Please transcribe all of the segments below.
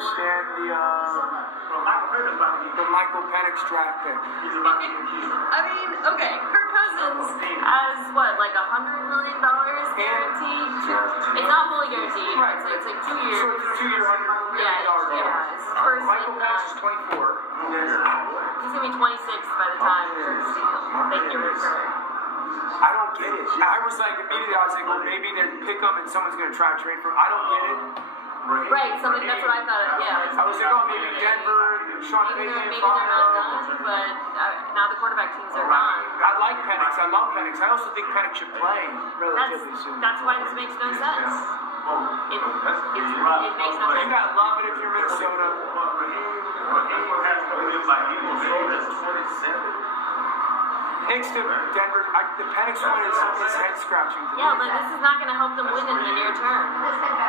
understand the Michael Penix draft pick. I mean, okay, Kirk Cousins has what, like $100 million guaranteed? It's not fully guaranteed. Right. It's like 2 years. So it's a 2 year, $100 million deal. Yeah. It's first Michael Penix is 24. He's gonna be 26 by the time Kirk's deal. Thank you, Rick. I don't get it. I was like, immediately, I was like, well, maybe they pick him and someone's going to try to trade for him. I don't get it. Right, something, that's what I thought. Yeah. I was like, oh, maybe Denver, Sean Maybe Payton, they're not done, but now the quarterback teams are gone. I like Penix. I love Penix. I also think Penix should play relatively soon. That's why this makes no sense. It makes no sense. You gotta love it if you're Minnesota. Next to Denver, the Penix one is head scratching. Yeah, but this is not going to help them win in the near term.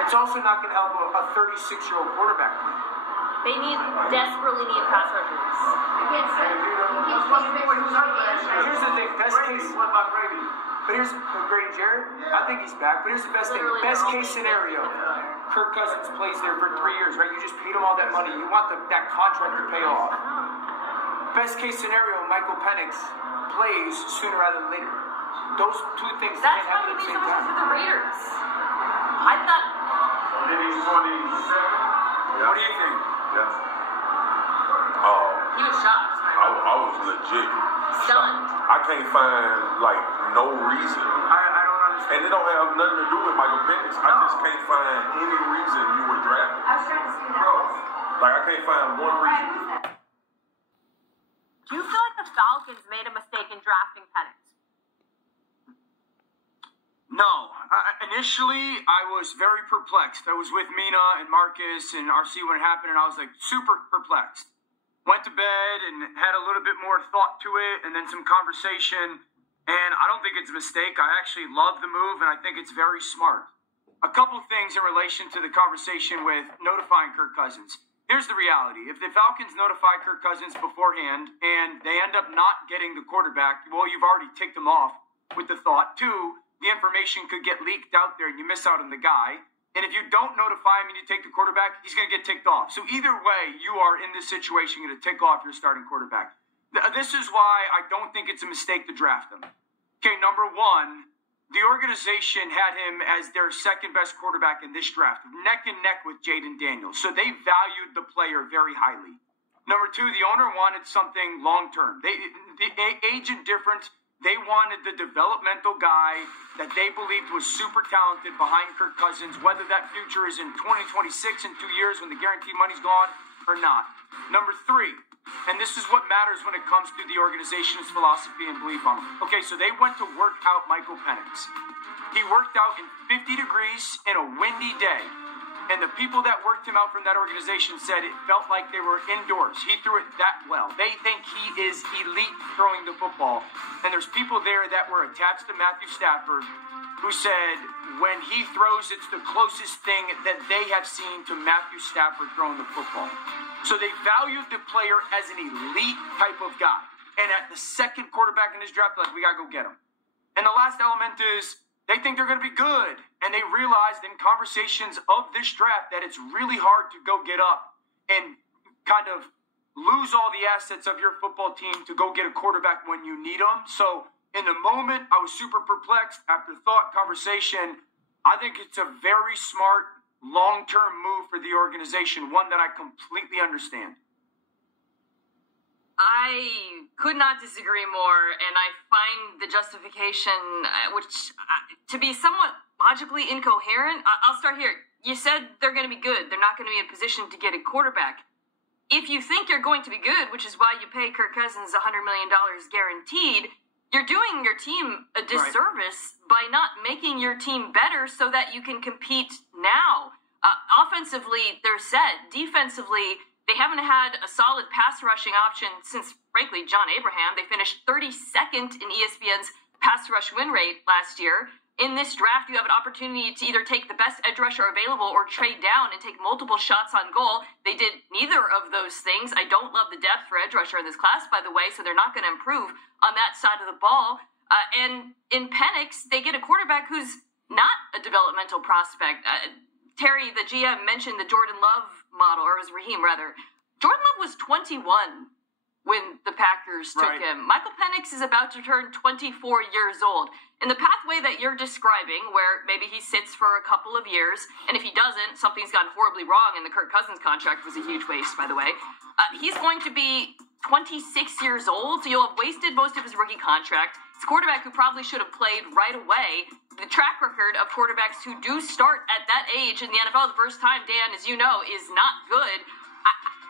It's also not going to help a 36-year-old quarterback win. They desperately need pass rushers. Here's the thing, best case. What about Brady? But here's Brady Jarrett. I think he's back. But here's the best thing. Best case scenario. Kirk Cousins plays there for 3 years, right? You just paid him all that money. You want that contract to pay off. Best case scenario, Michael Penix plays sooner rather than later. Those two things can't happen at the same time. That's why he made so much for the Raiders. I thought. He's 27. What do you think? Yes. He was shocked. I was legit Stunned. I can't find no reason. I don't understand. And it don't have nothing to do with Michael Penix. I just can't find any reason you were drafted. I was trying to see that. I can't find one reason. Do you feel like the Falcons made a mistake in drafting Penix? No. Initially, I was very perplexed. I was with Mina and Marcus and RC when it happened, and I was super perplexed. Went to bed and had a little bit more thought to it and then some conversation, and I don't think it's a mistake. I actually love the move, and I think it's very smart. A couple things in relation to the conversation with notifying Kirk Cousins. Here's the reality. If the Falcons notify Kirk Cousins beforehand and they end up not getting the quarterback, well, you've already ticked them off with the thought. Two, the information could get leaked out there and you miss out on the guy. And if you don't notify him and you take the quarterback, he's going to get ticked off. So either way, you are in this situation going to tick off your starting quarterback. This is why I don't think it's a mistake to draft him. Okay, number one, the organization had him as their second best quarterback in this draft, neck and neck with Jaden Daniels. So they valued the player very highly. Number two, the owner wanted something long-term. The age indifference, they wanted the developmental guy that they believed was super talented behind Kirk Cousins, whether that future is in 2026 in 2 years when the guaranteed money's gone or not. Number three, and this is what matters when it comes to the organization's philosophy and belief on it. Okay, so they went to work out Michael Penix. He worked out in 50 degrees in a windy day. And the people that worked him out from that organization said it felt like they were indoors. He threw it that well. They think he is elite throwing the football. And there's people there that were attached to Matthew Stafford who said when he throws, it's the closest thing that they have seen to Matthew Stafford throwing the football. So they valued the player as an elite type of guy. And at the second quarterback in this draft, we got to go get him. And the last element is they think they're going to be good. And they realized in conversations of this draft that it's really hard to go get up and kind of lose all the assets of your football team to go get a quarterback when you need them. So in the moment, I was super perplexed. After thought, conversation, I think it's a very smart long-term move for the organization, one that I completely understand. I could not disagree more, and I find the justification, to be somewhat logically incoherent. I'll start here. You said they're going to be good. They're not going to be in position to get a quarterback. If you think you're going to be good, which is why you pay Kirk Cousins $100 million guaranteed, you're doing your team a disservice by not making your team better so that you can compete now. Offensively, they're set. Defensively, they haven't had a solid pass rushing option since, frankly, John Abraham. They finished 32nd in ESPN's pass rush win rate last year. In this draft, you have an opportunity to either take the best edge rusher available or trade down and take multiple shots on goal. They did neither of those things. I don't love the depth for edge rusher in this class, by the way, so they're not going to improve on that side of the ball. And in Penix, they get a quarterback who's not a developmental prospect. Terry, the GM, mentioned the Jordan Love model, or it was Raheem, rather. Jordan Love was 21 when the Packers took him. Michael Penix is about to turn 24 years old. In the pathway that you're describing, where maybe he sits for a couple of years, and if he doesn't, something's gone horribly wrong, and the Kirk Cousins contract was a huge waste, by the way, he's going to be 26 years old, so you'll have wasted most of his rookie contract. It's a quarterback who probably should have played right away. The track record of quarterbacks who do start at that age in the NFL the first time, Dan, as you know, is not good.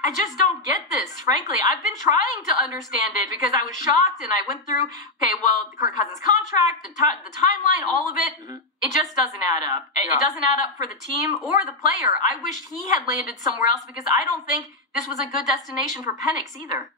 I just don't get this, frankly. I've been trying to understand it because I was shocked and I went through, okay, well, the Kirk Cousins contract, the timeline, all of it, it just doesn't add up. It doesn't add up for the team or the player. I wish he had landed somewhere else because I don't think this was a good destination for Penix either.